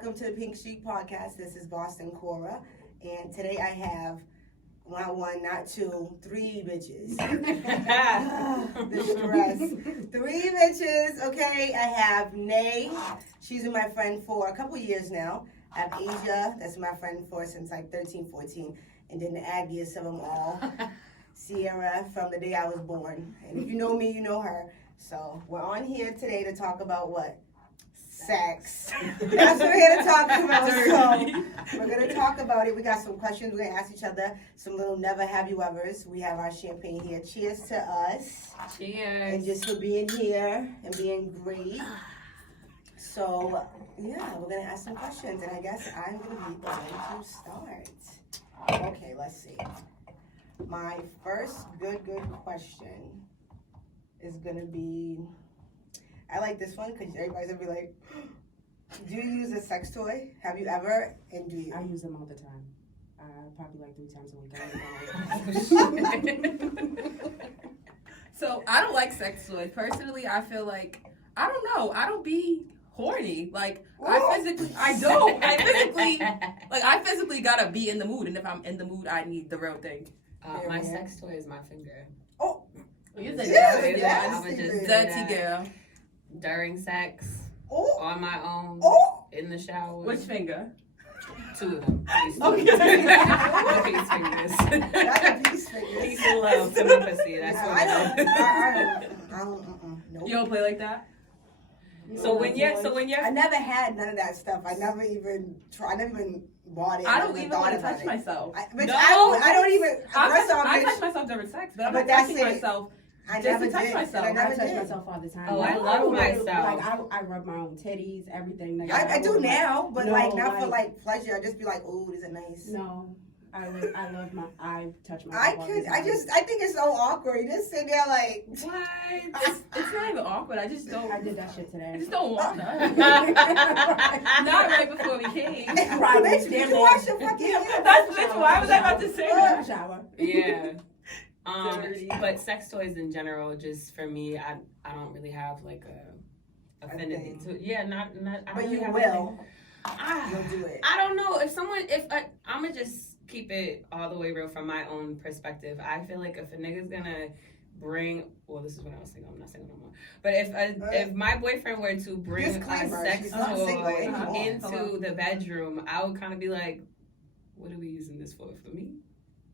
welcome to the Pink Sheep Podcast. This is Boston Cora, and today I have not one, not two, three bitches. The stress. Three bitches, okay? I have Nay. She's been my friend for a couple years now. I have Asia. That's my friend for since like 13, 14. And then the aggiest of them all, Sierra, from the day I was born. And if you know me, you know her. So we're on here today to talk about what? Sex. That's what we're here to talk about. So we're going to talk about it. We got some questions we're going to ask each other. Some little never have you evers. We have our champagne here. Cheers to us. Cheers. And just for being here and being great. So, yeah, we're going to ask some questions. And I guess I'm going to be the one to start. Okay, let's see. My first good question is going to be... I like this one because everybody's gonna be like, do you use a sex toy? Have you ever? And do you? I use them all the time. Probably like 3 times a week. So I don't like sex toys. Personally, I feel like, I don't know, I don't be horny. Like, I physically gotta be in the mood. And if I'm in the mood, I need the real thing. My sex toy is my finger. Oh! You think I would just dirty girl. During sex, on my own, in the shower. Which finger? 2 of them. Okay. Peace fingers. That's a peace finger. Peace and love to my pussy. That's what I don't. Nope. You don't play like that? So when you're I never had none of that stuff. I never even bought it. I don't even want to touch myself. I don't even. I touch myself during sex, but I'm not touching myself. I just never to touch did. myself. I never I touch did. myself all the time. Oh, I love myself. Like I rub my own titties, everything. Like, I do now, but no, like not for like pleasure. I just be like, ooh, these are nice. No, I touch myself. I think it's so awkward. You just sit there like, What? It's not even awkward. I just don't. I did that shit today. I just don't wanna. Not right before we came. Right, bitch, you wash your fucking hands. That's bitch. Why was I about to say that? Shower. Yeah. But sex toys in general, just for me, I don't really have like a affinity to. Yeah, not. I don't But really you have will. You'll do it. I don't know I'm gonna just keep it all the way real from my own perspective. I feel like if a nigga's gonna bring, well, this is when I was single. I'm not single no more. But if my boyfriend were to bring a sex toy into the bedroom, I would kind of be like, what are we using this for? For me?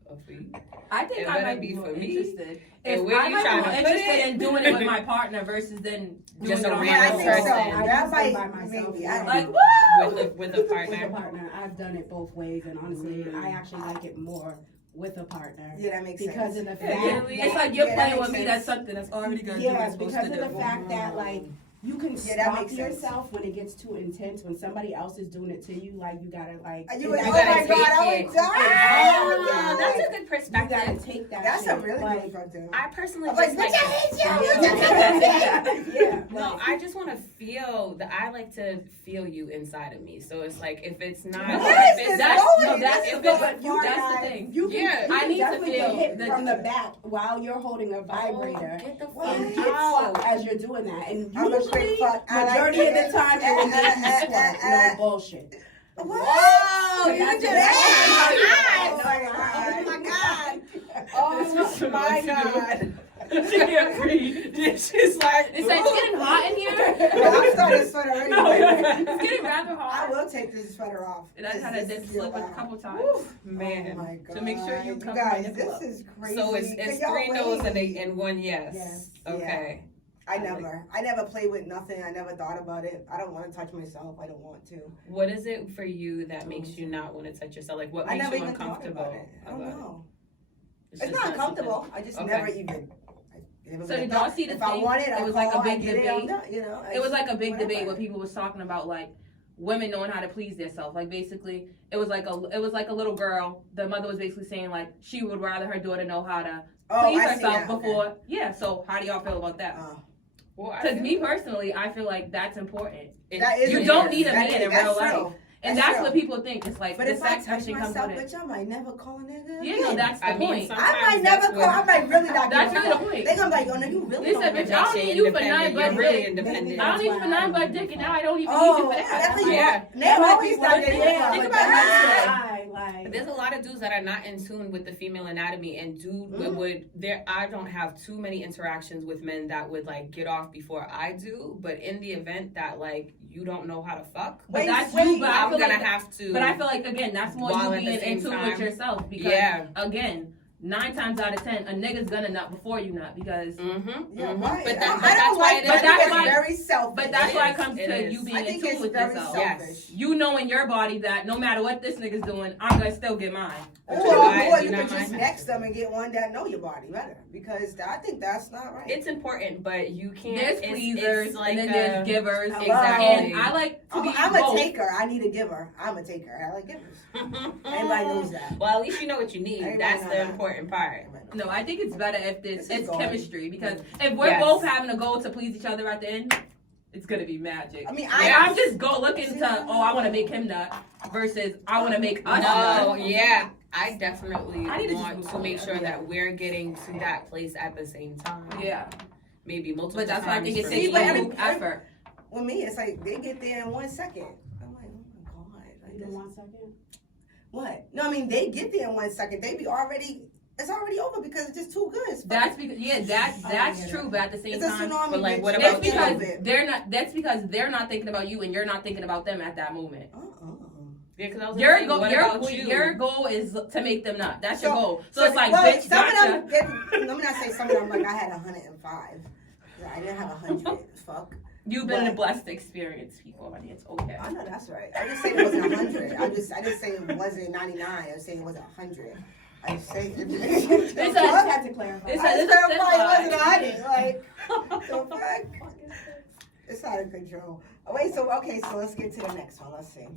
Or for you? I think I might be for more me. interested. And If where I you might be trying more to put interested it? in doing it with my partner versus then doing Just it a on my Yeah, I random think own. so. person. That might by myself. maybe. I don't Like know. what? With a With a partner. partner, I've done it both ways, and honestly, I actually like it more with a partner. Yeah, that makes sense. Because of the fact, It's like you're Yeah, that playing makes with me. sense. That's something that's already gonna do what yeah, it's supposed because to of do. the fact that like you can Yeah, that stop makes sense. yourself when it gets too intense. When somebody else is doing it to you, like you gotta like. You gotta oh my take god, I it. would die. Oh, that's a good You perspective. gotta take that. That's a shit. really like, good perspective. I personally I'm just like, like. bitch, I hate you. yeah. No, like, I just want to feel I like to feel you inside of me. So it's like if it's not, Where is if this it's going? That's if the it's- that's the thing. You can, Yeah. you I can need to definitely feel get hit the- from the back while you're holding a vibrator. Get the And fuck get out. fucked as you're doing that, and I'm a quick usually fuck. I like majority of the time it will make you squirt. No bullshit. Whoa, you That's did it. that. Oh my God. Oh my god. She can't breathe. She's like, It's like it's getting hot in here. I'm starting to sweat already. No, it's getting rather I hot. will take this sweater off. And I had to dip slip a couple times. man. Oh my god. To make sure you cover guys, my nipple up. this is crazy. So Can it's y'all 3 no's wait? and 1 yes. Yes. Okay. I never play with nothing. I never thought about it. I don't want to touch myself. I don't want to. What is it for you that makes you not want to touch yourself? Like what I makes never you even thought uncomfortable? about it. I don't about it? know. It's just not comfortable. something- I just Okay. never even. So did y'all see the if thing? I want it, It I was like a call, I big get it, I'm debate. done, you know. It was like a big whatever. debate where people was talking about like women knowing how to please themselves. Like basically, it was like a little girl. The mother was basically saying like she would rather her daughter know how to please I see herself that. before. Yeah. So how do y'all feel about that? Well, I Because feel me personally, I feel like that's important. it- That is You important. don't need a That man is- in real that's true. life. And That's that's true. what people think. It's like But the if I sex touch question comes myself, with it. bitch, I might never call a nigga. Yeah, no, again. that's the I mean, point. sometimes I might never that's call. I when- might really not That's give a really fuck. the point. They gonna be like, oh no, you really They don't said, give bitch, a I fuck. don't need you for nothing You're but really dick. independent. I don't need you for nothing but dick, and now I don't even need Oh, you for that. that's what you Yeah. want. They always not getting Yeah, fucked. think But about that's it. Like, There's a lot of dudes that are not in tune with the female anatomy, and I don't have too many interactions with men that would like get off before I do. But in the event that like you don't know how to fuck, But that's you. But I I'm feel gonna like, have to. but I feel like again, that's more While you at the being same in tune time- with yourself. Because Yeah. again, 9 times out of 10, a nigga's gonna nut before you nut because. Mm-hmm. Yeah, mm-hmm. right. But, I that's don't why like it that. is. But that's It's why- very selfish. But that's why it is, comes it to is. you being I in think tune it's with very yourself. selfish. Yes. You know in your body that no matter what this nigga's doing, I'm gonna still get mine. Or, Why or do you not could just mind? next them and get one that know your body better, because I think that's not right. It's important, but you can't. There's it's pleasers like and then there's givers. Exactly. And I like to be I'm both. a taker. I need a giver. I'm a taker. I like givers. Everybody knows that. Well, at least you know what you need. Everybody That's know the that. important part. Everybody knows No, I think it's better if This is it's going. chemistry, because if we're Yes. both having a goal to please each other at the end, it's gonna be magic. I mean, Like, Yeah. I'm just go looking to, oh, I want to make him nut versus I want to make us No, nut. yeah. I definitely I need to just want move to make on. sure that we're getting to that place at the same time. Yeah, Maybe multiple but that's why I times think it for takes See, but me. every- group effort. With me, it's like they get there in 1 second. I'm like, oh my god. Like, in this- 1 second. what? No, I mean they get there in 1 second. They be already. It's already over because it's just too good. It's That's because that's get true, it. but at the same it's a time, tsunami. But, like, bitch. what that's about you? because they're not. That's because they're not thinking about you, and you're not thinking about them at that moment. Yeah, because I was Your like, goal, what about you? your goal is to make them nut. That's your So- goal. So it's like, well, bitch, some gotcha. of them. Let me not say some of them. Like I had 105. Yeah, I didn't have 100. Fuck. You've been in a But- blessed experience, people, honey. It's okay. I know that's right. I just said it wasn't 100. I didn't say it wasn't 99. I was saying it wasn't 100. I just say it. It's I a- just had to clarify. it's I a- said it's a it probably wasn't lie. 100. Like the fuck. It's out of control. Oh, wait, so okay, so let's get to the next one. Let's see.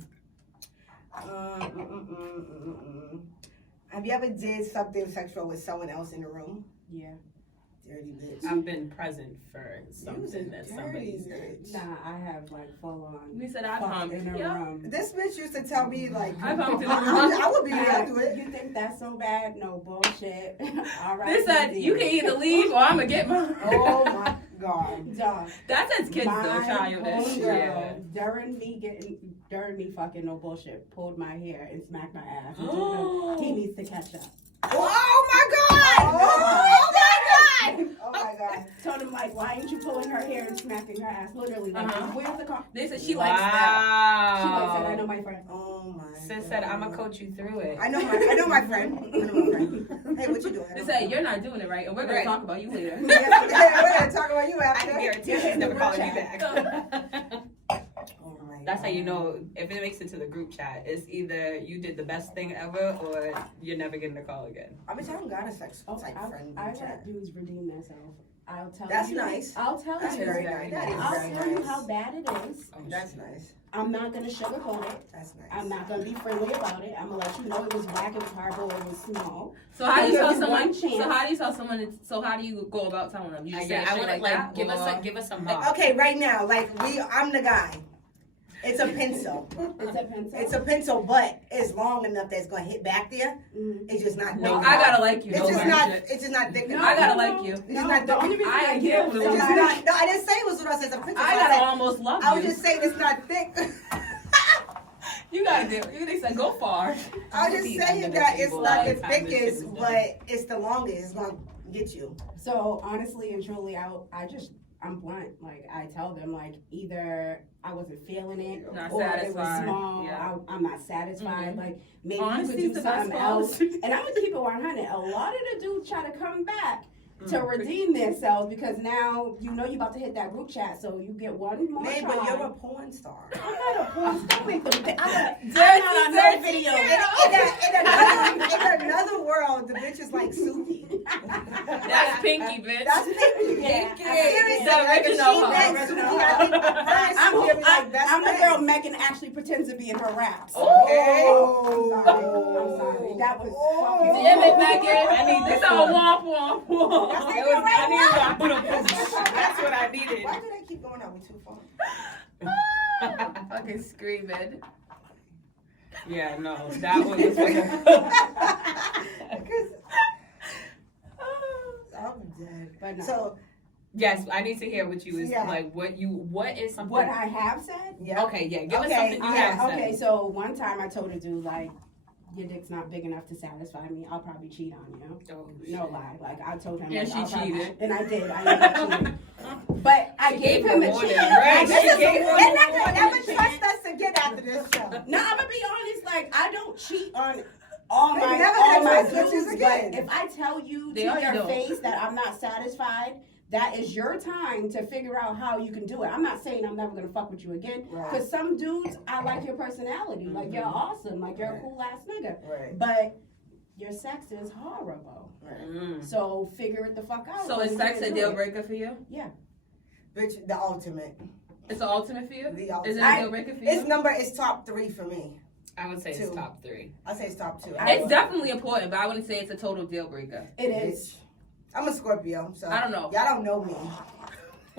Have you ever did something sexual with someone else in the room? Yeah. Dirty bitch. I've been present for You was a something that somebody's dirty did. bitch. Nah, I have like full on. We said I fuck pumped. in a Yeah. room. This bitch used to tell me like, I bumped it. I would be there to it. You think that's so bad? No bullshit. All right. They said you can either leave or I'm gonna get mine. Oh my god. Dog. That's as kids though, My childish. homegirl, Yeah. during me fucking no bullshit, pulled my hair and smacked my ass. And told him he needs to catch up. Oh my god. Oh my god. Oh my god. Told him like, why ain't you pulling her hair and smacking her ass? Literally, like, Uh-huh. where's the car? They said she likes that. She like said, I Wow. know my friend. Oh my. Sis said, I'm going to coach you through it. I know my friend. I know my friend. Hey, what you doing? They said you're not doing it right, and we're gonna Right. talk about you later. Yeah, we're gonna talk about you I after. can guarantee she's never calling me back. Oh my That's how you God. know if it makes it to the group chat. It's either you did the best thing ever or you're never getting a call again. I mean, I don't got a sex type friend. I chat. let dudes redeem themselves. I'll tell That's you. nice. I'll tell That's you. very nice. That is I'll very tell you nice. how bad it is. Oh, That's shit. nice. I'm not gonna sugarcoat it. That's nice. I'm not gonna be friendly about it. I'm gonna let you know it was whack, it was horrible, it was small. So how do you Give tell you someone? one chance. So how do you tell someone? So how do you go about telling them? You just say I shit want like to that. give us or- a give us a mock. Okay, right now, like I'm the guy. It's a pencil. It's a pencil. It's a pencil, but it's long enough that's gonna hit back there. Mhm. It's just not. No, thick I enough. gotta like you. It's No just weird not. shit. It's just not thick enough. I gotta like you. It's No, not the thick. only reason I I get give what it It's was. just not. No, I didn't say it was what I said. It's a pencil. I gotta almost love I you. was just saying it's not thick. You gotta do. They said go far. I was just Deep saying under the that it's table not all the the time, this shit thickest, is done. but it's the longest. It's gonna get you. So honestly and truly, I'm blunt. Like I tell them, like either I wasn't feeling it, Not or it was satisfied. small. Yeah. I'm not satisfied. Like maybe Honesty's you could the do best something else. policy. And I'm gonna keep it 100. A lot of the dudes try to come back to Mm. redeem themselves because now you know you're about to hit that group chat, so you get one more Man, try. but you're a porn star. I'm not a porn star. Make them think- I'm not on Dirty no video. In another world, the bitch is like Suki. That's Pinky, bitch. That's Pinky. Yeah. Seriously, The like, if original she hoe. met Suki, I think her and Suki would be like best I'm the friends. girl Megan actually pretends to be in her raps. Okay. I'm sorry. That was fucking. Damn it, Megan. I need This this all one. womp womp womp. That's It was, I needed That's what I needed. Why do they keep going out with too far? Fucking screaming. Yeah, no, that one was. I'm dead. But no. So Yes, I need to hear what you was Yeah. like. What is something? What I have said? yeah. Okay, yeah. Give us Okay, something you have said. Okay, so one time I told a dude, like, your dick's not big enough to satisfy me. I'll probably cheat on you. Oh, No lie. Like, I told him. And like, she I'll probably- cheated. And I did. I never cheated. But I She gave gave him her a warning, chance. right? This She is gave they're her not gonna never warning. trust us again after this show. No, I'm gonna be honest. Like, I don't cheat on all They're my never all gonna my trust bitches dudes. again. But if I tell you They to already your don't. face that I'm not satisfied, that is your time to figure out how you can do it. I'm not saying I'm never gonna fuck with you again. Right. Cause some dudes, I like your personality. Like, you're awesome. Like, you're a cool ass nigga. Right. But your sex is horrible. Mm. So figure it the fuck out. So is and sex a do deal it. breaker for you? Bitch, the ultimate. It's the ultimate for you? The Is it ultimate. a deal breaker for you? It's top 3 for me. I would say it's Two. top 3. I say it's top 2. It's definitely important, but I wouldn't say it's a total deal breaker. It is. I'm a Scorpio, so I don't know. Y'all don't know me.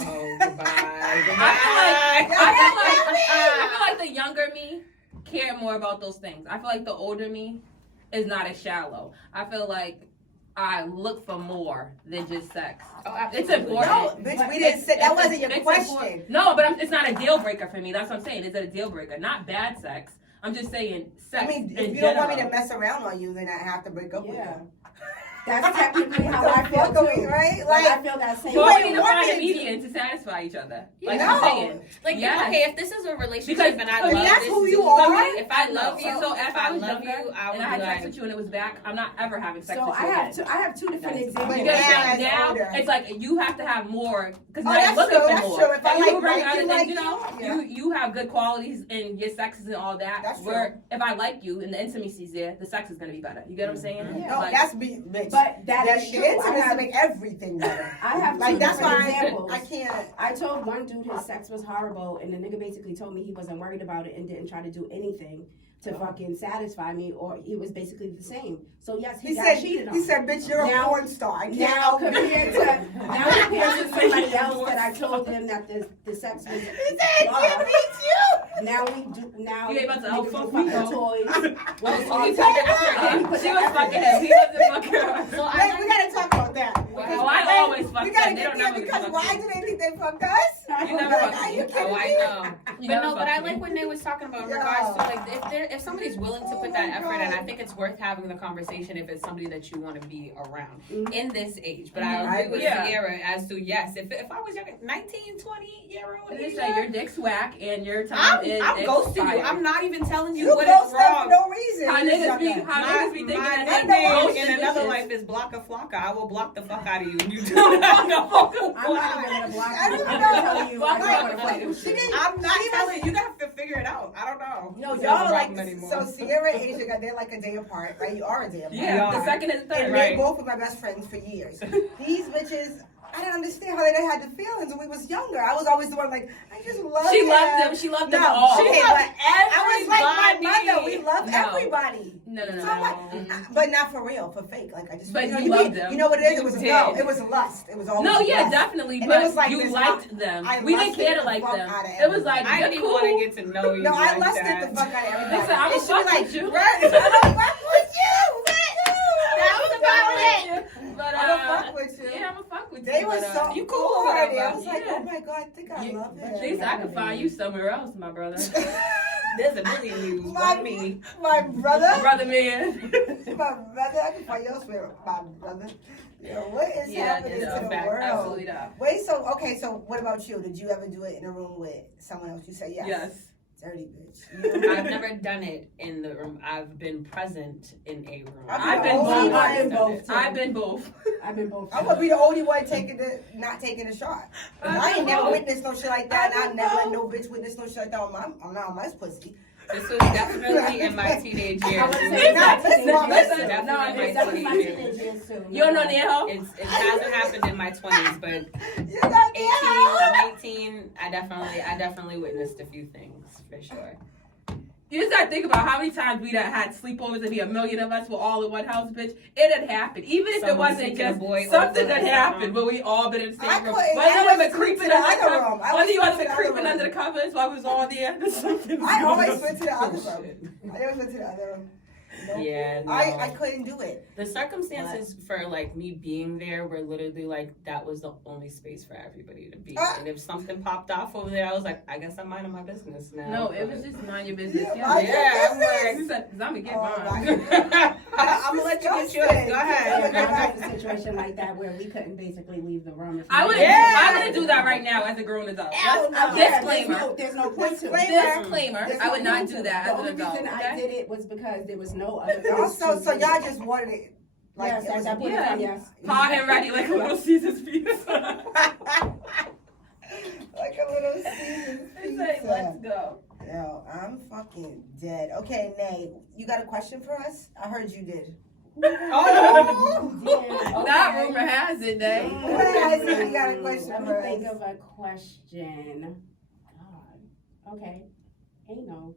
Oh, goodbye. I feel like the younger me cared more about those things. I feel like the older me is not as shallow. I feel like I look for more than just sex. Oh, It's absolutely. important. No, bitch, we didn't say that wasn't your It's question. important. No, but it's not a deal breaker for me. That's what I'm saying. Is it a deal breaker? Not bad sex. I'm just saying sex. I mean, in if you don't want me to general. mess around on you, then I have to break up with Yeah. you. That's technically how What I the feel fuck are we- too. right? Like, Like, I feel that same But Wait, we need to what find a did you- median to satisfy each other. Like No. I'm saying. Like, Yes. okay, if this is a relationship Because and I if love that's this who you dude, are- if I love you, So if I was love younger you, I would and I had be sex like, with you and it was back, I'm not ever having sex So with I you have again. I have two different But examples. you But understand? now it's Now older. it's like you have to have more because Oh, now you're that's looking true, for that's more. true. If I And you like bring you, other like things, you know, you. you have good qualities in your sexes and all that. That's Where if I like you and the intimacy's there, the sex is gonna be better. You get what I'm saying? Yeah. No, Like, that's me, bitch. But that the is true. intimacy I have, make everything better. I have Like two that's different why examples. I can't. I told one dude his sex was horrible, and the nigga basically told me he wasn't worried about it and didn't try to do anything to fucking satisfy me, or he was basically the same. So yes, he got cheated on. He said, bitch, you're a Now- porn star. I can't Now help compared you. to somebody else that I told him that the sex was. He said, Jim hates you. Now we do. Now You ain't about to niggas outfuck do me, fucking though. toys. Well, All he the fucking time. her. He put She the was effort fucking in. him. He wasn't fucking her. well, Wait, we gotta talk about that. Oh, I always fuck We them. gotta They get don't there never because fuck why me. do they think they fucked us? You never Like, fuck are me. you kidding Oh, I me? know. You But never no, but fuck I me. like what Nate was talking about in Yeah. regards to like if somebody's willing to Oh put that my effort, and I God. think it's worth having the conversation if it's somebody that you want to be around Mhm. in this age. But Mhm. I agree with Yeah. Sierra as to yes, if I was younger, 19, 20-year-old, They say your dick's whack and your time is I'm ghosting you. expired. I'm not even telling you You what ghost is them for wrong. no reason. How You niggas suck be, up. how niggas be thinking My that nickname ghost in another bitches. life is Blocka Flocka. I will block the fuck out of you. You do not know I'm not even why. gonna block I you. don't I'm know. just telling you. I don't want to fuck with She you. didn't. I'm not She was- telling you. You have to figure it out. I don't know. No, It's y'all not are a like problem anymore. so. Sierra and Asia got they're like a day apart, right? You are a day apart. Yeah, We the are. second and the third. And Right. they both were my best friends for years. These bitches, I didn't understand how they had the feelings when we was younger. I was always the one like, I just love She him. loved them. She loved them No, all. she She loved loved I was like my everybody. mother. We love No. everybody. No, no, no. So I'm like, but not for real, for fake. Like I just, But you know, you you loved mean- them. You know what it is? You It was did. no, it was lust. It was always No, yeah, lust. definitely. And But it was like you this, liked them. I We didn't lusted care to the like fuck them. out of It was like, I you're didn't cool. want to get to know you. No, I like lusted that. the fuck out of everybody. Listen, I'm It a should be fuck like, with you. right? I'm a fuck with you. That's about it. But I'm a fuck with you. yeah, I'm a fuck with you. They were but, so you cool cool. already. I whatever. was like, Yeah. oh my god, I think I love At him. least I could find you somewhere else, my brother. There's a million you. My- Like me. My brother, Brother man. my brother, I can find your spirit, my brother. Yo, what is Yeah, happening no, to the facts, world? Absolutely not. Wait, so okay, so what about you? Did you ever do it in a room with someone else? You say yes. Yes. Dirty bitch. You I've never done it in the room. I've been present in a room. I've been the only both. one- I've been both. too. I've been both. I've been both. I'm gonna be the only one not taking a shot. 'Cause I ain't never witnessed no shit like that. And I never let no bitch witness no shit like that on my pussy. This was definitely in my teenage years. I would It say was not this listen, one. listen, definitely no, in it's my definitely my teenage teenage years. years too. You don't know Neho? It hasn't happened in my 20s, but You got 18, me. I'm 18. I definitely witnessed a few things for sure. You just gotta think about how many times we done had sleepovers and be a million of us were all in one house, bitch. It had happened. Even if Someone it wasn't sneaking just a boy something over that or happened, something. but we all been in the I same room. couldn't- Whether I you was been creeping sleeping in under the the other covers, room. I whether was you had sleeping been in the creeping other under the covers while we was all there, there's something I always going went to the other Shit. room. I always went to the other room. Nope. Yeah, no. I couldn't do it. The circumstances for like me being there were literally like that was the only space for everybody to be. And if something popped off over there, I was like, I guess I'm minding my business now. No, it was just mind your business. Yeah, Yeah, mind your I'm business. You said, 'cause I'm gonna get Oh, mine. I'm gonna let you get yours. Go I ahead. would never had a situation like that where we couldn't basically leave the room. If I would. Yeah. I'm gonna do that right now as a grown adult. Hell no. Disclaimer. There's no point to it. Disclaimer. There's I no would not point do to it. that The as an only adult. reason I Okay? did it was because there was no other. Also, so y'all just wanted it. Like, Yes, it was at that point in yeah. time, yes. Hot and ready like a little Caesar's pizza. like a little Caesar's It's like, let's pizza. go. Yo, I'm fucking dead. Okay, Nay, you got a question for us? I heard you did. Oh, Yeah, That okay. rumor has it, Day. What has it? You got a question Let me for think us? of a question. God. Okay. Ain't no.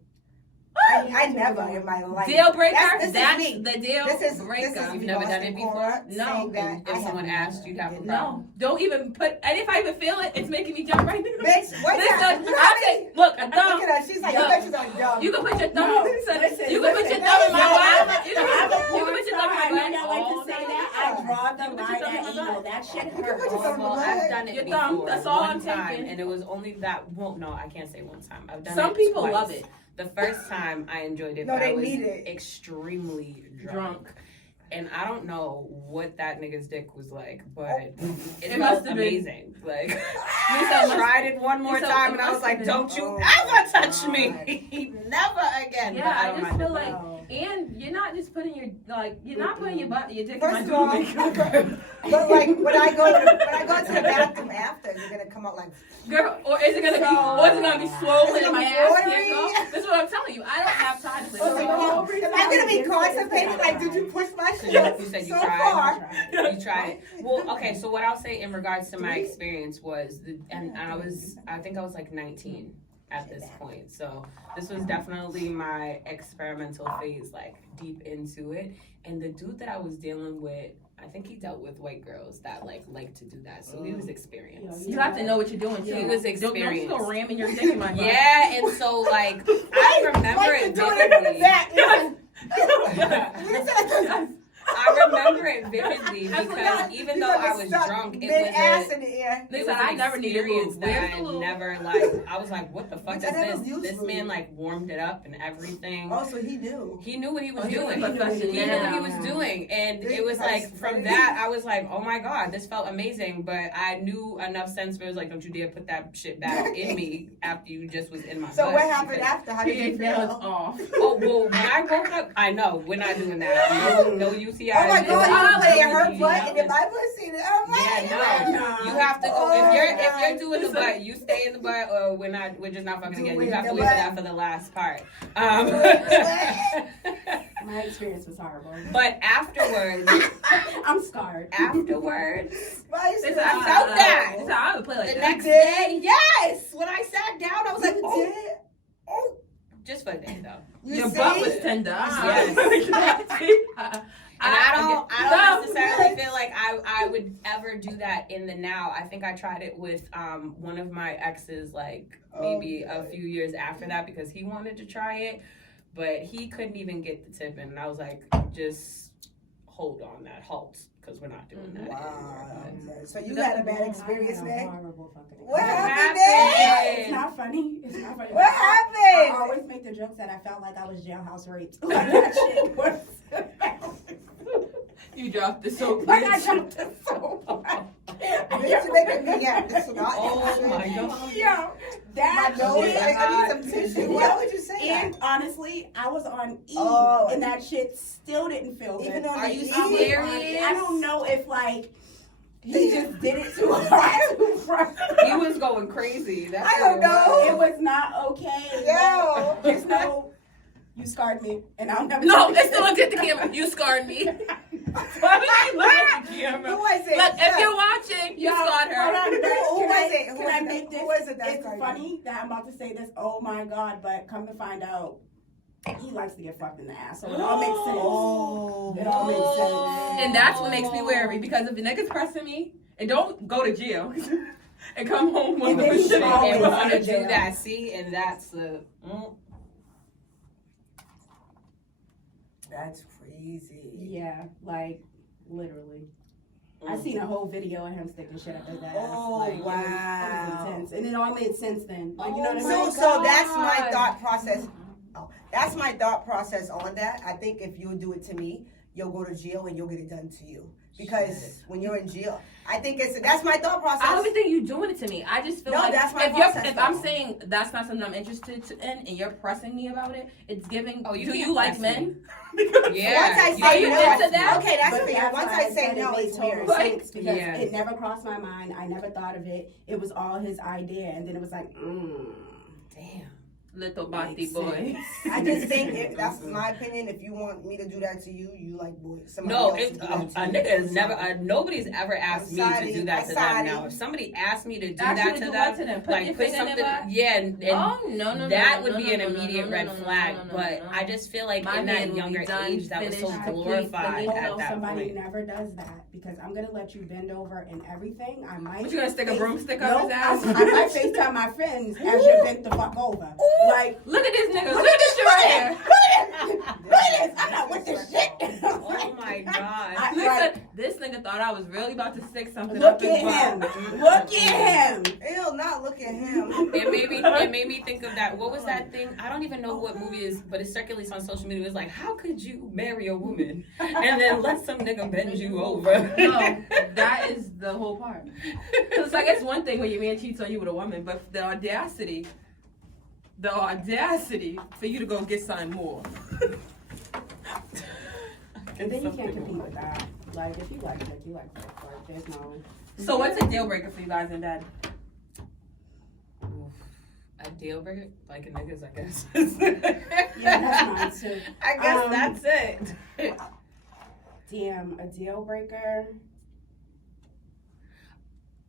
I never in my life. Deal breaker? This That's is me. the deal This is breaker. You've never done it before? No. If someone asked, you'd have a No, don't even put. And if I even feel it, it's making me jump right now. Bitch, what's that? Listen, I'll take. Look, a Look thumb. at her. She's like, Look. I bet she's like dumb. You can put your thumb. No, listen, listen, you can put listen. your thumb in my No, butt. You I'm a can put porn your thumb star. in I my know y'all like to say that. I draw the You can put line your thumb at in my evil. butt. That shit You can hurt. put your thumb in well, my I've butt. done it Your before. thumb, that's all one I'm time, taking. and it was only that. Well, no, I can't say one time. I've done Some it people twice. love it. The first time I enjoyed it, No, but they I was need it. extremely Drunk. And I don't know what that nigga's dick was like, but it It felt must have been- amazing. Like, Lisa, I tried it one more Lisa, time, it and I was must like, have "Don't been- you Oh ever my touch God. me, never again." Yeah, But I don't just mind feel it. like, Wow. and you're not just putting your you're not putting your dick First in of my all, doobie. but like when I go to the bathroom after, you're gonna come out like Girl, or is it gonna be, So- or is it gonna be swollen Is it and my gonna be ass watery? can't go? That's what I'm telling you. I don't have time for So, this. am I gonna be constipated? Like, did you push my So shit you said you so tried? far? You tried it. Well, okay. So what I'll say in regards to my experience was, I think I was like 19 at this point. So this was definitely my experimental phase, like deep into it. And the dude that I was dealing with, I think he dealt with white girls that like to do that. So he was experienced. You have to know what you're doing too. He was Don't just go experienced. ramming your dick in my butt. Yeah, and so like I remember Like it you're doing it from the vividly. back. Yes. I remember it vividly I because forgot. even though I was drunk, it mid ass was in the air. it was Listen, I an never needed experience lube. that Where's I the lube? never I was like, what the fuck Which is I never this? used This lube. man like warmed it up and everything. Oh, so he knew. He knew what he was Oh, he was doing. a professional. He knew what he was doing, and This it was is like from crazy. that I was like, oh my god, this felt amazing. But I knew enough sense where it was like, don't you dare put that shit back in me after you just was in my So butt. what happened Because- after? How did you Now it's feel? off. Oh well, when I woke up, I know we're not doing that. No UTIs. Oh my no God! You put it in her UTIs. butt and in my pussy. Oh my Yeah, God. no. You have to go Oh, if you're God. doing the butt, you stay in the butt, or we're just not fucking again. Doing You have to the wait for butt. that for the last part. My experience was horrible. But afterwards, I'm scarred. afterwards, Listen, I felt that. Listen, I would play like the that. next day, yes, when I sat down, I was like, You oh, did? oh, just for a day though. You Your see? butt was tender. Yes. And I don't No, necessarily feel like I would ever do that in the now. I think I tried it with one of my exes like maybe a few years after that because he wanted to try it, but he couldn't even get the tip in. And I was like, just hold on that, halt, because we're not doing that. Wow. So you had a bad experience, I had a man? horrible fucking What experience. happened, It's not funny. It's not funny. What I happened? always make the jokes that I felt like I was jailhouse raped. Like that shit was. You dropped the soap. Like I bitch. dropped the soap. Bitch, you making me yeah, this is not Oh my god. Yo, My that nose, shit. I need some tissue. Why would you say And that? honestly, I was on E, Oh. and that shit still didn't feel good. Even on Are the you E? serious? I don't know if like he just did it too hard, too front. He was going crazy. That's I don't what it was. It was not okay. Yo. Like, just know you scarred me, and I'll never. No, it's still look at the camera. You scarred me. Why would you look at the camera? Who was it? Look, if you're watching, you Yo, scarred hold her. on, Who can was I- it? Who Can was I it? make this? Who was it that It's scarred you? funny that I'm about to say this. Oh my god! But come to find out, he likes to get fucked in the ass. So it all makes sense. Oh, It all makes sense. And that's what makes me wary, because if a nigga's pressing me, and don't go to jail and come home with And then a you shit always And in want to in do jail. that, see, and that's the. that's crazy. Yeah, like literally. I seen a whole video of him sticking shit up his ass. Oh, like, it wow. was intense. And it all made sense then. Like, you know what I So, mean? so that's my thought process. Oh, that's my thought process on that. I think if you do it to me, you'll go to jail and you'll get it done to you. Because when you're in jail, I think that's my thought process. I don't even think you're doing it to me. I just feel No, like that's my if process, I'm though. saying that's not something I'm interested in, and you're pressing me about it, it's giving. Oh, you do can't you like press men? Yeah. Once I Are say you no, into that? okay, that's But fair. that's Once why I say said no, it made it's total weird. sense because Yeah. it never crossed my mind. I never thought of it. It was all his idea, and then it was like, Damn. Little body Makes boy. I just think that's my opinion. If you want me to do that to you, you like boys. Somebody No, else it's, to do a that to you. nigga is never. Nobody's ever asked I'm me sorry, to do that I'm to them. sorry. Now, if somebody asked me to do Ask you that to to do them, what to them? Put your like put finger in something, their butt? yeah, and Oh no, that would no, be no, an no, immediate no, red no, no, flag. no, no, But no. I just feel like My in man that would be younger done, age, that was so finished, glorified oh at no, that somebody point. never does that because I'm gonna let you bend over and everything. I might. What, you gonna stick a broomstick up Nope, his ass? I might FaceTime my friends as you bent the fuck over. Like, Look at this nigga. Look at this shit right here. look at this. I'm not with this shit. Oh my god. Listen, this nigga thought I was really about to stick something Look up his at him. butt. Look at him. Ew, not look at him. It made me think of that. What was that thing? I don't even know what movie it is, but it circulates on social media. It's like, how could you marry a woman and then let some nigga bend you over? No, that is the whole part. Cause it's like, it's one thing when your man cheats on you with a woman, but the audacity for you to go get something more. And then you can't compete with that. Like, if you like it, you like it. Like, there's no. So what's a deal breaker for you guys in bed? A deal breaker? Like a niggas, I guess. Yeah, that's mine too. I guess that's it. Damn, a deal breaker.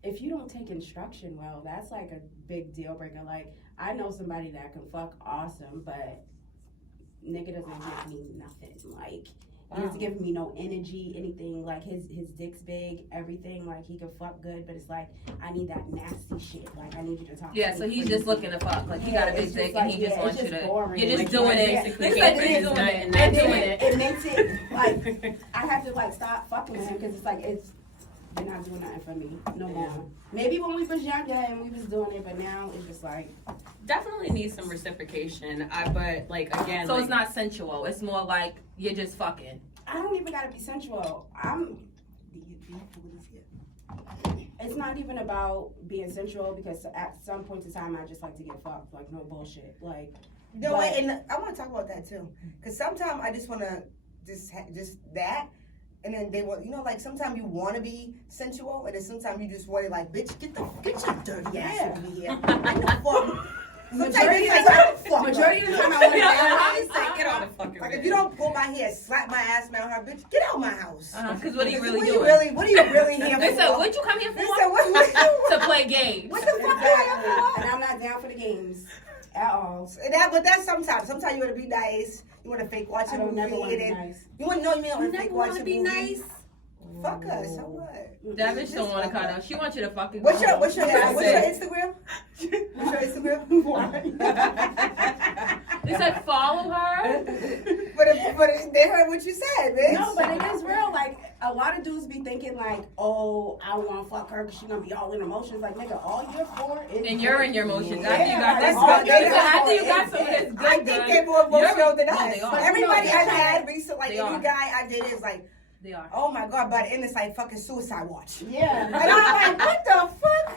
If you don't take instruction well, that's like a big deal breaker. Like, I know somebody that can fuck awesome, but nigga doesn't give me nothing. Like, he doesn't give me no energy, anything. Like, his dick's big, everything. Like, he can fuck good, but it's like, I need that nasty shit. Like, I need you to talk Yeah, to so me he's crazy. just looking to fuck. Like, he got a big it's dick just and like, he just yeah, wants it's you just to. boring. You're just Like, doing it. basically It's can't like do you're his doing nut it. and You're And that's doing then it. it makes it, like, I have to, like, stop fucking with him because it's like, you're not doing nothing for me no more. Maybe when we was younger and we was doing it, but now it's just like. Definitely needs some reciprocation. But like again, So like, it's not sensual. It's more like you're just fucking. I don't even gotta be sensual. It's not even about being sensual because at some point in time I just like to get fucked. Like, no bullshit. Like. No, But- wait, and I want to talk about that too, because sometimes I just want to just that, and then they want, like sometimes you want to be sensual, and then sometimes you just want to like, bitch, get your dirty ass Yeah. over here. I know fuck. Sometimes Majority it's of like, the what the fuck? Majority of the time I want to It's like, get on the fucking Like bed. if you don't pull my hair, slap my ass around her, bitch, get out my house. Because what are you really What doing? What are you really here They for? said, what you come here They for? said, what To play games. What the fuck are you Exactly. here for? And I'm not down for the games at all. But that's sometimes. Sometimes you want to be nice. You want to fake watch I a don't movie. never want to be and then nice. you want to know you You want to never fake watch want a to be movie. nice. Fuck us. So what? That bitch don't want to cut out. She wants you to fucking. What's your That's Instagram? What's your Instagram? They said follow her. but they heard what you said, bitch. No, but it is real. Like, a lot of dudes be thinking like, oh, I want to fuck her because she's going to be all in emotions. Like, nigga, all you're for is. And you're in your emotions. Yeah, After you got that's this what good, they after are. you got some of this good, I think done, they're more emotional than no, us. they are. Everybody But you I've know, had recently, like they every are. guy I dated is like, They are. oh my god, by the end it's like fucking suicide watch. Yeah. And I'm like, what the fuck?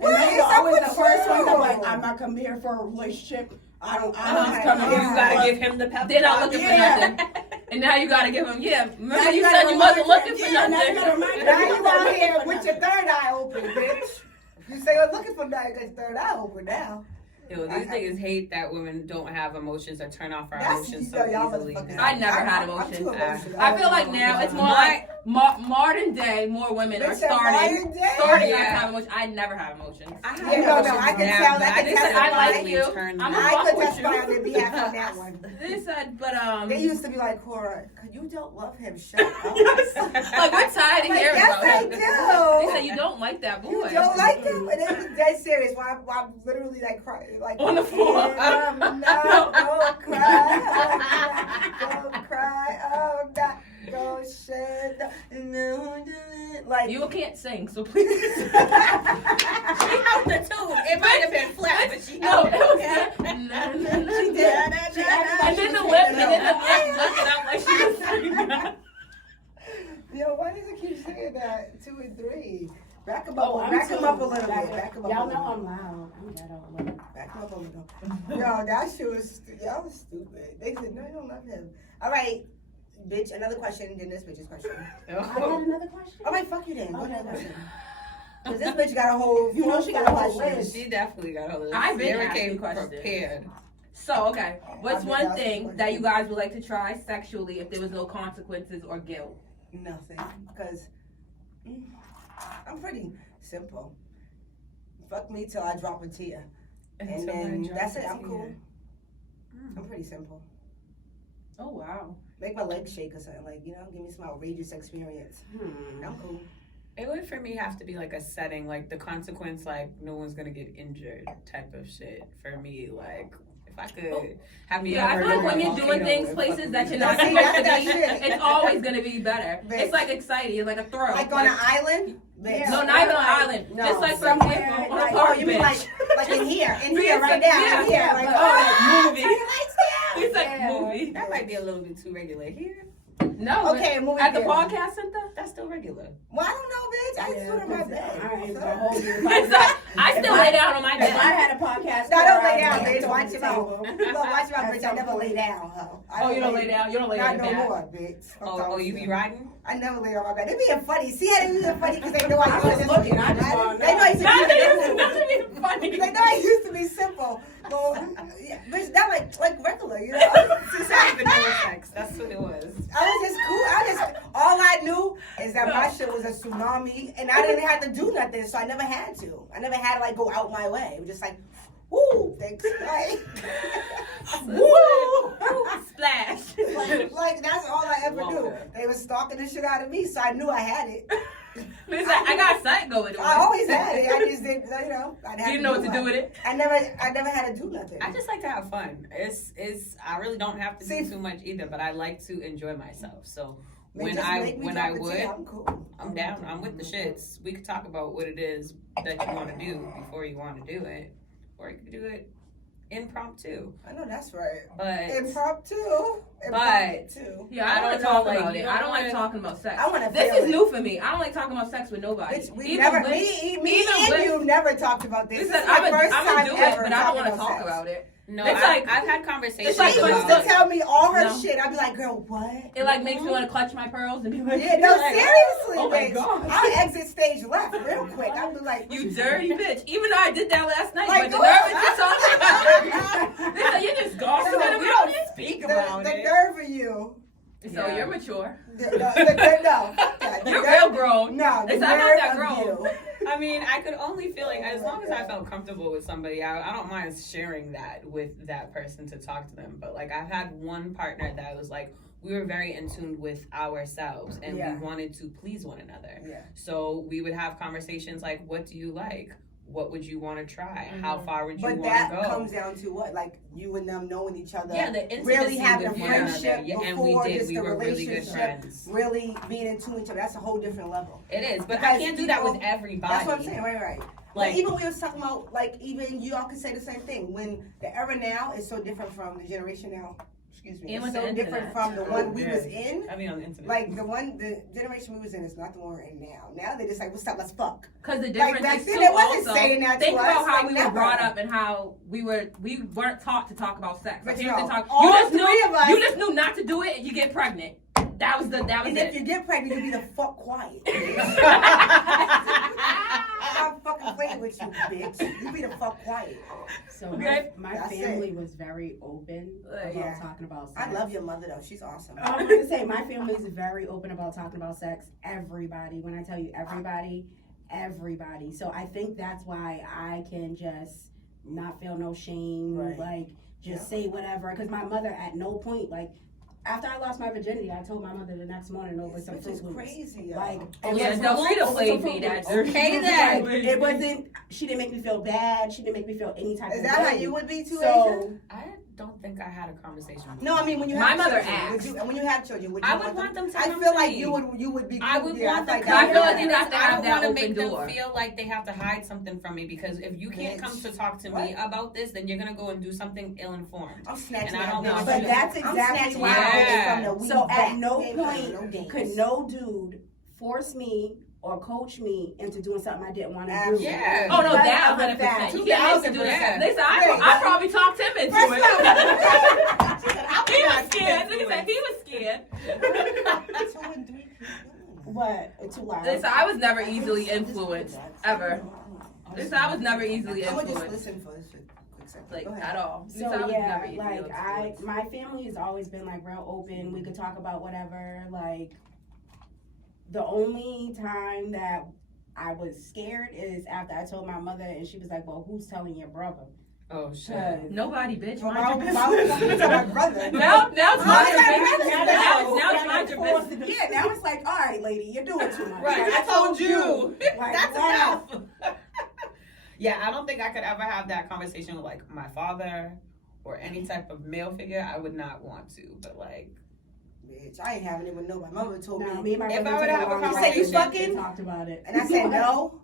And then is you're up always with the first one to you? like, I'm not coming here for a relationship. I'm Oh just my coming God. here. You gotta give him the pep. They're not talk. looking Yeah. for nothing. And now you gotta give them, yeah. Now Remember you gotta said you wasn't remind looking for yeah, now you gotta nothing. remind Now her you out here with your third eye open, bitch. You say you're looking for that, you got your third eye open now. Yo, these niggas hate that women don't have emotions or turn off our That's emotions y'all so easily. motherfuckers. I never had I'm emotions. too emotional. I feel like now it's more like modern day, more women are Bitch, that starting modern day? not to Yeah. have emotions. I never have emotions. I have Yeah, no, emotions I can now, tell- but I can just tell I like immediately you. turn I'm them a I fuck could with testify you. on their behalf on that one. They said, but They used to be like, Cora, you don't love him. Shut up. like we're tired of Like, hearing yes, about I it. do. They said you don't like that boy. You don't like them, but it was dead serious. Why I'm literally like crying, like On the floor. "And I'm not gonna cry, don't cry, I'm not gonna shed no, like You can't sing, so please. She held the tune. It might have been flat, but she No, held it was it. she did. And then the lip lifted out like she was singing. Yo, why does it keep saying that? 2 and 3. Back him Oh, up, I'm back him too. up a little bit. Back- Back him up. Y'all a know little. I'm loud. I'm ghetto. Back him up a little. Yo, that shit was y'all was stupid. They said no, you don't love him. All right, bitch. Another question. Then this bitch's question. I got another question. All right, fuck you then. Go Okay. ahead. Question. Cause this bitch got a whole. You know she got a whole questions. list. She definitely got all this. I've been Never asking came questions. prepared. So, okay. What's I've been one asking thing questions. that you guys would like to try sexually if there was no consequences or guilt? Nothing. Because I'm pretty simple. Fuck me till I drop a tear. And then that's it. I'm cool. I'm pretty simple. Oh, wow. Make my legs shake or something. Like, you know, give me some outrageous experience. I'm cool. It would for me have to be like a setting, like the consequence, like no one's gonna get injured type of shit. For me, like if I could have me. Yeah, I over feel like to when a you're doing volcano things and places fucking that you're be not See, supposed that's to that be, shit. it's always going to be better. Bitch. It's like exciting. It's like a thrill. Like on an island? Yeah. No, not even on an island. No. Just like Somewhere, on a like- Oh, park you mean bench. like in here Yeah, right now, yeah, in here, yeah, like but- oh, movie. turn the lights down. It's like Yeah. movie. That might be a little bit too regular here. No. Okay, movie At the theater. podcast center? That's still regular. Well, I don't know, bitch. I just do it on my bed. I ain't So- gonna hold you. It's like, I still lay down on my If I bed. had a podcast, No, don't lay I'd down, be bitch. at Watch the your mouth. table. Look, watch your mouth, At bitch. I some never point. lay down, ho. I Oh, you don't lay down? You don't lay Not on your no back? more, bitch. Oh, you be riding? I never laid on my bed. They being funny. See how they being funny because they know I I used was to looking, I just wanna They know I used to Not be simple. to be funny. They know I used to be simple. Well, yeah, bitch, that like regular, you know. Since I even know sex, that's what it was. I was just cool. All I knew is that my shit was a tsunami, and I didn't have to do nothing, so I never had to. I never had to like go out my way. It was just like, woo, thanks, like, woo, Splash. like that's all I ever do. Walker. They was stalking the shit out of me, so I knew I had it. It's like, I got sight going I on. always had it. I just didn't, you know. I You didn't know what to do with it? I never had to do nothing. I just like to have fun. It's I really don't have to See- do too much either, but I like to enjoy myself. So They when just I make me when drop I a would, T, I'm cool. I'm down. I'm with the shits. We could talk about what it is that you want to do before you want to do it, or you could do it impromptu. I know that's right. But Impromptu. Yeah, I I don't want don't to talk know, like, about you it. don't I don't like wanna- talking about sex. I want to This feel is it. new for me. I don't like talking about sex with nobody. Bitch, we Even never, with- me even and with- you never talked about this. Listen, This is the I'm first gonna time do it, ever but I don't talking want to about talk sex. about it. no, It's I've like- had conversations it's like She used when to tell me all her No. shit. I'd be like, girl, what? It like makes me want to clutch my pearls and be like, Yeah, no, like, seriously, oh my bitch. God. I'll exit stage left real quick. I'll be like, You dirty bitch. Even though I did that last night, Like, but the what? nerve that you're talking about. They say you just gossiping No, about we don't it. speak the about it. nerve of you. So Yeah. you're mature. No, fuck that. The You're nerve- real grown. No, the It's I'm not nerve that of grown. you. I mean, I could only feel like as long as I felt comfortable with somebody, I don't mind sharing that with that person to talk to them. But like I've had one partner that was like we were very in tune with ourselves and Yeah. we wanted to please one another. Yeah. So we would have conversations like, what do you like? What would you want to try? How Mhm. far would you But want that to go? comes down to what? Like you and them knowing each other. Yeah, the intimacy really having a with one friendship another. Yeah, and we before did. just We the were really good relationship. friends. Really being in tune with each other. That's a whole different level. It is, but I Because can't do that with people- everybody. That's what I'm saying. Right. Like, Like even we was talking about like even you all could say the same thing. When the era now is so different from the generation now. Excuse me. And It's with so the different internet. from the one we Yeah. was in. I mean, on the internet. Like the generation we was in is not the one we're in now. Now they just like, what's up? Let's fuck. Because the Like difference back is then, too they wasn't also, saying that to think us, about how like, we never. were brought up and how we weren't taught to talk about sex. But Like, no, to talk, all you just three knew of us- you just knew not to do it and you get pregnant. That was And if it. you get pregnant, you be the fuck quiet. Stop fucking fucking playing with you, bitch. You be the fuck quiet. So Okay. my That's family it. was very open about Yeah. talking about sex. I love your mother though. She's awesome. I was gonna say my family is very open about talking about sex. Everybody, when I tell you everybody. So I think that's why I can just not feel no shame, Right. like just say whatever. Because my mother at no point, like after I lost my virginity, I told my mother the next morning over some Which Fruit is Loops. crazy. Yo. Like, Oh, yeah, over don't free to some play Fruit me. Loops. That's Okay then. Like, it wasn't. She didn't make me feel bad. She didn't make me feel any type Is of that way. how you would be too, Asia? So I don't think I had a conversation with No, I mean when you My have mother children, asked. would you, and when you have children, would you I would want them to I come feel to like me. you would be. I would cool. Yeah, want them like to. that. I feel like you because have to I have don't that want to open make door. them feel like they have to hide something from me. Because if you can't come to talk to me about this, then you're gonna go and do something ill-informed. I'm snatching And I don't that want bitch. But that's I'm exactly snatching why. that bitch Yeah. from the weed So at back. no We ain't point playing no games. could no dude force me or coach me into doing something I didn't want to do. Absolutely. Yeah. Oh no, Because that of 100%. that. You can't make them do 2000%. that. Listen, Right. I probably talked him into First it. She said, I He was not scared. doing Nigga said he was scared. 2 and 3 people. What? Too loud. Listen, I was never easily influenced ever. Listen, I was never easily I'm gonna just influenced, listen for a quick second. like Go ahead. at all. Listen, I So was yeah, never easily like influenced. my family has always been like real open. We could talk about whatever. Like the only time that I was scared is after I told my mother, and she was like, "Well, who's telling your brother?" Oh shit. 'Cause- Nobody, bitch. Well, Mind your why would you business. tell my brother? Now it's mind your Mind business. your Now it's I'm mind your forced business. to- Yeah, now it's like, all right, lady, you're doing too much. Right, Like, I told you. Like, That's wow. enough. Yeah, I don't think I could ever have that conversation with like my father or any type of male figure. I would not want to, but like, Bitch, I ain't having it with nobody. Mama told No, me. me and my If brother I would took have a long conversation- walk. You fucking- We talked about it. And I said no,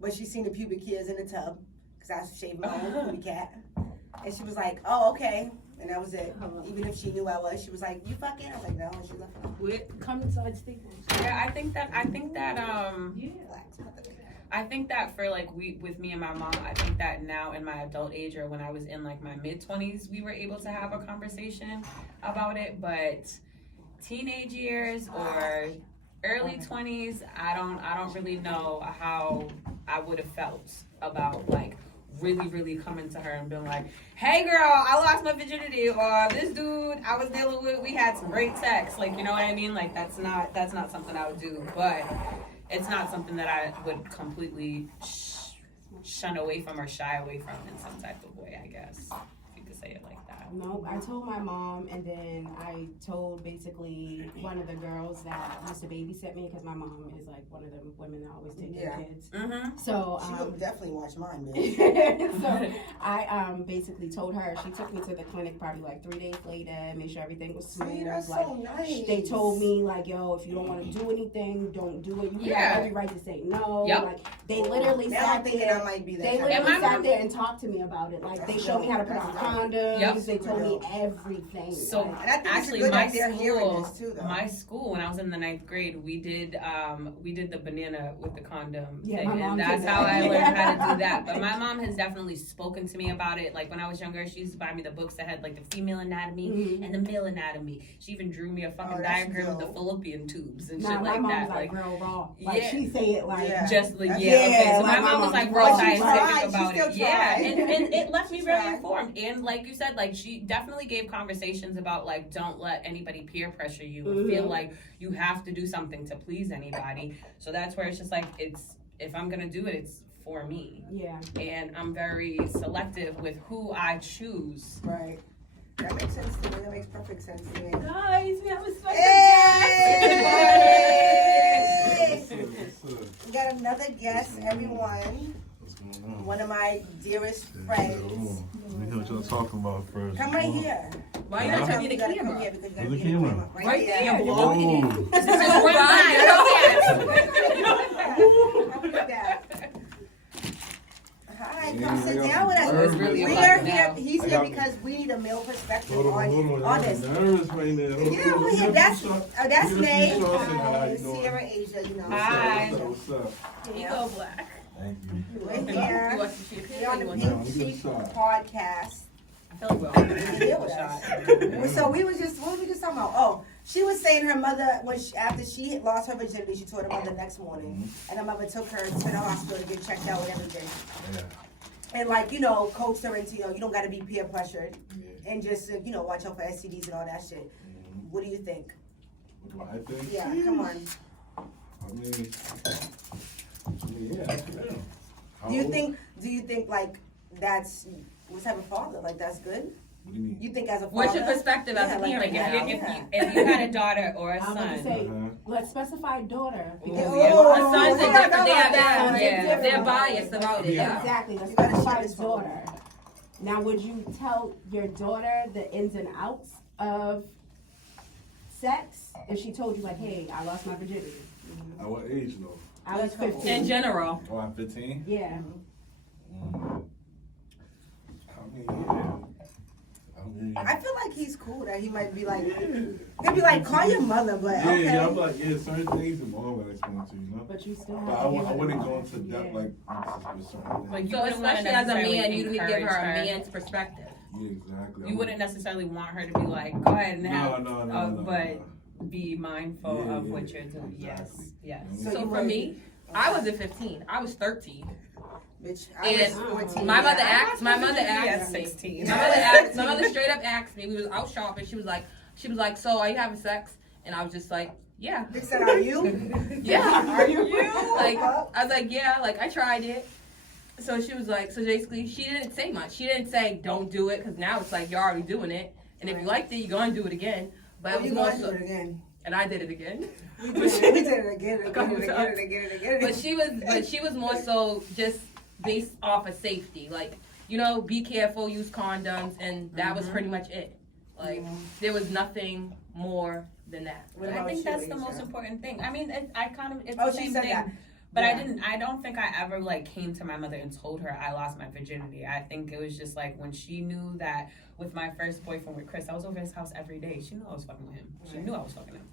but she seen the pubic hairs in the tub because I was shaving my own pubic cat. And she was like, oh, okay. And that was it. Even if she knew I was, she was like, you fucking? I was like, no. And she left it alone. Come inside, Staples. yeah, I think that I think that for like with me and my mom, I think that now in my adult age or when I was in like my mid-20s, we were able to have a conversation about it. But teenage years or early 20s, I don't really know how I would have felt about like really coming to her and being like, hey girl, I lost my virginity, or this dude I was dealing with, we had some great sex. Like, you know what I mean? Like that's not something I would do, but it's not something that I would completely shun away from or shy away from in some type of way, I guess, if you could say it like that. Nope, I told my mom, and then I told basically one of the girls that used to babysit me, because my mom is like one of the women that always take care of kids. Mm-hmm. So, She would definitely watch mine, bitch. so I basically told her. She took me to the clinic probably like 3 days later, made sure everything was smooth. See, that's like so nice. they told me like, yo, if you don't want to do anything, don't do it. You Yeah. have every right to say no. Yep. Like they literally Now I'm sat thinking there. I might be that They type literally And my sat mom- there and talked to me about it. Like they showed me how to put on condoms. Yep. They told me everything. So Like, And I think actually, it's good my that they're hearing school, this too, though. my school, when I was in the 9th grade, we did the banana with the condom Yeah, thing, my mom and that's did how that. I learned how to Yeah. do that. But my mom has definitely spoken to me about it. Like when I was younger, she used to buy me the books that had like the female anatomy Mhm. and the male anatomy. She even drew me a fucking Oh, that's diagram of the dope. fallopian tubes and nah, shit my like mom that. was like real raw. Like Yeah. she say it like Yeah. Just like That's- yeah, okay. So like my mom was like real But she tried. scientific She about still it. Yeah, tried. and it left me She very tried. informed. And like you said, like she definitely gave conversations about like don't let anybody peer pressure you and feel Mhm. like you have to do something to please anybody. So that's where it's just like it's if I'm gonna do it, it's for me. yeah, And I'm very selective with who I choose. right. That makes sense to me. That makes perfect sense to me. Guys, we have a special Hey! guest. We got another guest, everyone. What's going on? One of my dearest Yeah, friends. Let me hear what y'all talking about first. Come right here. Why you not Huh? turning the You gotta come camera? here because you gotta Where's the be in camera? Right there, boy. Oh, This is Right. How we do that? Hi, Yeah, come sit I got down with us. nervous. Really We about are it here. now. He's I here got- because we need a male perspective hold on, on I'm this. nervous right now. Yeah, well, yeah, that's May. Hi, Sierra Asia, you know. Hi. What's up? You go black. Thank you. We're You here. want to see a We're on the picture? Pink Sheep podcast. I feel like we're all You're here with us. So what were we just talking about? Oh, She was saying her mother, after she lost her virginity, she told her mother the next morning, and her mother took her to the hospital to get checked out and everything. Yeah. And coached her into, you don't got to be peer pressured, and just, watch out for STDs and all that shit. What do you think? What do I think? Yeah, come on. I mean, yeah, that's real. Do you think that's, what type of father? Like, that's good? What do you mean? You think as a father? What's your perspective as a like, parent Like now? if you had a daughter or a I'm about to son. say, let's specify daughter. Because Oh, Sons are yeah, different. They have that. that. They're biased about it. Yeah. Exactly, let's You gotta specify share this for daughter. Now, would you tell your daughter the ins and outs of sex if she told you, like, hey, I lost my virginity? At what age though? I was 15. In general. Oh, I'm 15? Yeah. I mean, yeah. I feel like he's cool that he might be like, he'll be like, call your mother, but okay. Yeah, I'm like, certain things your mom would explain to you, But you still But have I to give her wouldn't the go into knowledge. depth like with certain things. Like, you So wouldn't wanna especially as a necessarily man, you need to give her a encourage man's perspective. Yeah, exactly. You wouldn't necessarily want her to be like, go ahead and have, No. but be mindful Yeah, of yeah, what you're doing. exactly. Yes. So So you for was- me, I wasn't 15. I was 13. Bitch, I was And 14. my mother Yeah. asked. My mother At asked. 16. My mother straight up asked me. We was out shopping. She was like, so are you having sex? And I was just like, yeah. They said, are you? Yeah. Are you? Like, I was like, yeah, like I tried it. So she was like, so basically she didn't say much. She didn't say don't do it, because now it's like you're already doing it. And if you liked it, you're going to do it again. But it was you more going to so, do it again. and I did it again. We did it again. But she was more so just based off of safety. Like, be careful, use condoms, and that was pretty much it. Like, there was nothing more than that. What I about think you, that's the Aisha? most important thing. I mean, it's Oh, the she same said thing. that. But Yeah. I don't think I ever came to my mother and told her I lost my virginity. I think it was just like when she knew that with my first boyfriend with Chris, I was over his house every day. She knew I was fucking with him. She knew I was fucking him.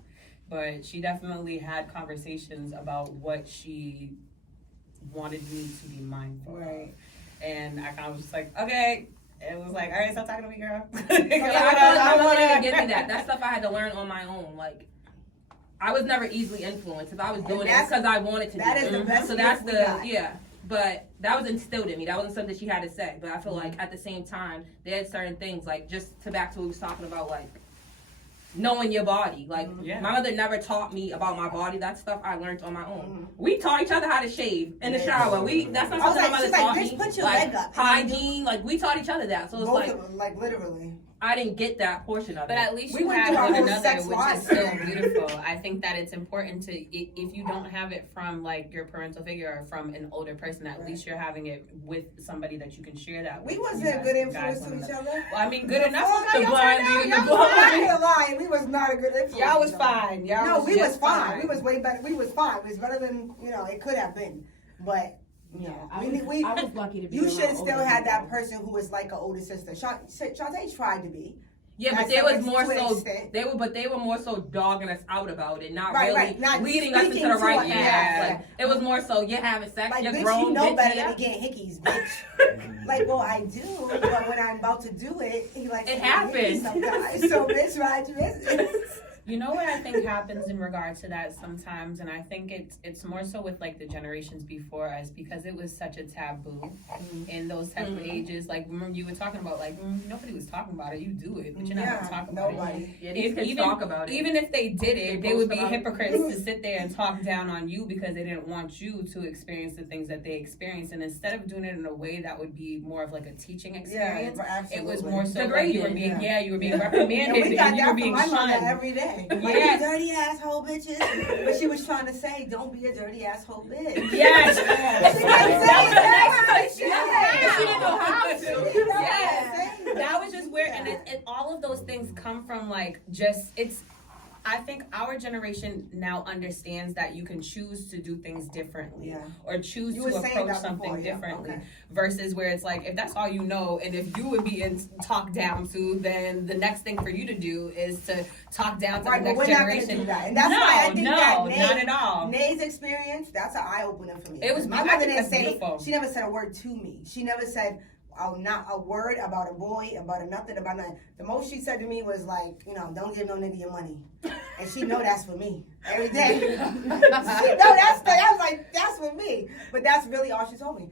But she definitely had conversations about what she wanted me to be mindful of. And I kind of was just like, okay. It was like, all right, stop talking to me, girl. Yeah, I feel like my mother didn't give me that. That stuff I had to learn on my own. Like, I was never easily influenced. If I was doing it, it's because I wanted to do it. That is the best So that's gift we got. yeah. But that was instilled in me. That wasn't something she had to say. But I feel like at the same time, there had certain things, like just to back to what we was talking about, like knowing your body. Like Yeah. my mother never taught me about my body. That stuff I learned on my own. We taught each other how to shave in the shower. That's not I was something like, my mother she's like, taught bitch, me. put your Like leg up. hygiene. Like we taught each other that. So it's Both like of them, like literally. I didn't get that portion of But it. at least We you went had through our one whole another, sex which lives. is still beautiful. I think that it's important to, if you don't have it from like your parental figure or from an older person, at least you're having it with somebody that you can share that with. We You wasn't a guys- good you influence guys to one each another. other. Well, I mean, good enough. Look how The y'all blind turned out. leading the Y'all blind. was I'm fine. not gonna lie, we was not a good influence. Y'all was to each other. fine. Y'all No, was we was just fine. We was way better. We was fine. We was better than it could have been. But Yeah, we I was lucky to be you around should still older have that people. person who was like an older sister. Shantae tried to be. Yeah, but That's they was to more an so extent. they were more so dogging us out about it, not Right, really right, not leading us into speaking the to right us, path. yeah. Like it was more so you're having sex, Like, you're bitch, grown, you know bitch, better yeah. than to get hickeys, bitch. Like, well, I do, but when I'm about to do it, he likes It to get hickeys happened. sometimes. So, bitch, mind your business. You know what I think happens in regard to that sometimes, and I think it's more so with like the generations before us because it was such a taboo in those type of ages. Like remember you were talking about like nobody was talking about it. You do it, but you're not gonna talk about it. nobody. Yeah, these kids talk about it. Even if they did it, they would be post about it. hypocrites to sit there and talk down on you because they didn't want you to experience the things that they experienced. And instead of doing it in a way that would be more of like a teaching experience, it was more so like you were being you were being reprimanded And we got and you that were from being my mother shunned. every day. Like, Yes. you dirty asshole bitches. But she was trying to say, don't be a dirty asshole bitch. Yes. She kept saying But she didn't know how to. Yeah. That was just weird, and it all of those things come from like just it's. I think our generation now understands that you can choose to do things differently Yeah. or choose You to were saying approach that something before, yeah. differently Okay. versus where it's like if that's all you know and if you would be talked down to, then the next thing for you to do is to talk down to Right, the but next we're not going generation. to do that. And that's no, why I think no, that Nate, not at all. Nate's experience, that's an eye-opener for me. It was- My I mother think didn't that's say, beautiful. she never said a word to me. She never said not a word about a boy, about a nothing, about nothing. The most she said to me was like, don't give no nigga your money. And she know that's for me every day. She know that's I was like, that's for me. But that's really all she told me.